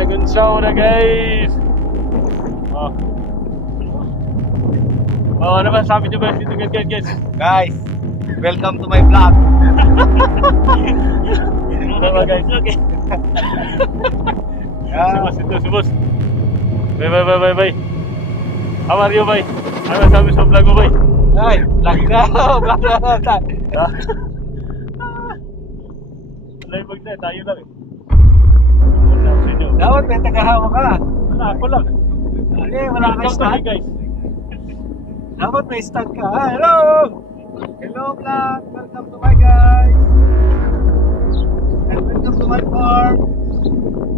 second show na guys. Oh. Oh, ano ba sabi niyo guys dito guys? Guys, welcome to my vlog. Ano ba guys? Yeah. Si boss. Bye. How are you, bye? Ano sabi sa vlog mo, bye? Ay, vlog na. Live na, tayo lang. Dapat may tagahawa ka. Wala, ako lang. Hindi, wala kang Welcome to me, stand. guys. Dapat may stand ka. Hello! Hello vlog! Welcome to my guys! And welcome to my farm!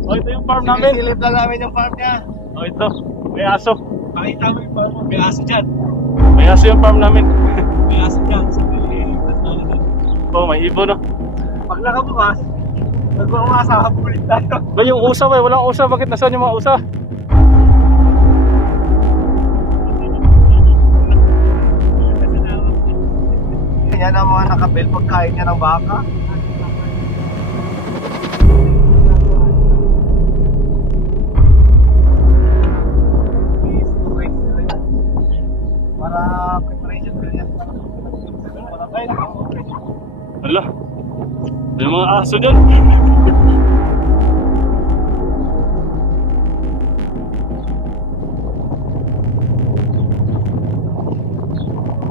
Oh, ito yung farm namin. Silip lang namin yung farm niya. Oh, ito. May aso. Pakita mo yung farm mo. May aso dyan. May aso yung farm namin. May aso dyan. Sa pilihan. Oh, may ibon, no? Pag nakabukas, nagmamasa ulit tayo. Ba, yung usa, ba? Walang usa. Bakit nasaan yung mga usa? Yan ang mga nakabel pagkain niya ng baka. Para preparation ko yan. Hala. May mga aso dyan.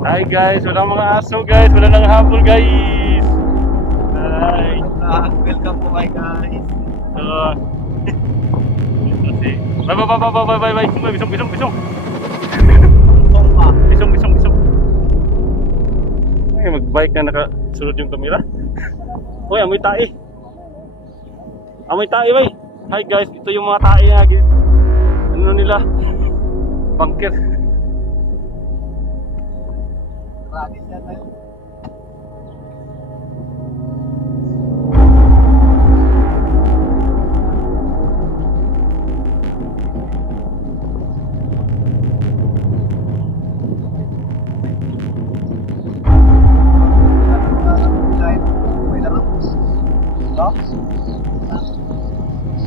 Hi guys, walang mga aso guys, wala nang habol guys. Hi. Welcome to my guys. Ito si. Bye. Bisong. Tomba. Bisong. Ay, mag-bike na nakasunod yung kamera. Uy, amoy tae. Amoy tae, bay. Hi guys, ito yung mga tae na ano nila? Bunker. Radis yan tayo.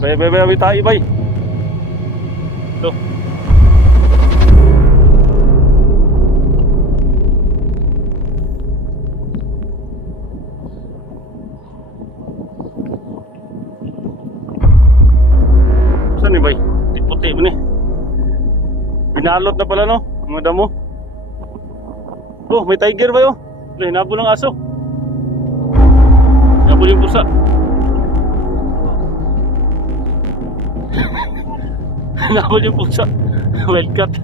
Bay, tae, bay. Ito. Saan ni bay? Puti mo ni. Binalot na pala no, mga damo. Oh, may tiger ba yun? Hinabol ng aso. Hinabol yung pusa. Hinabol yung pusa. Wildcat.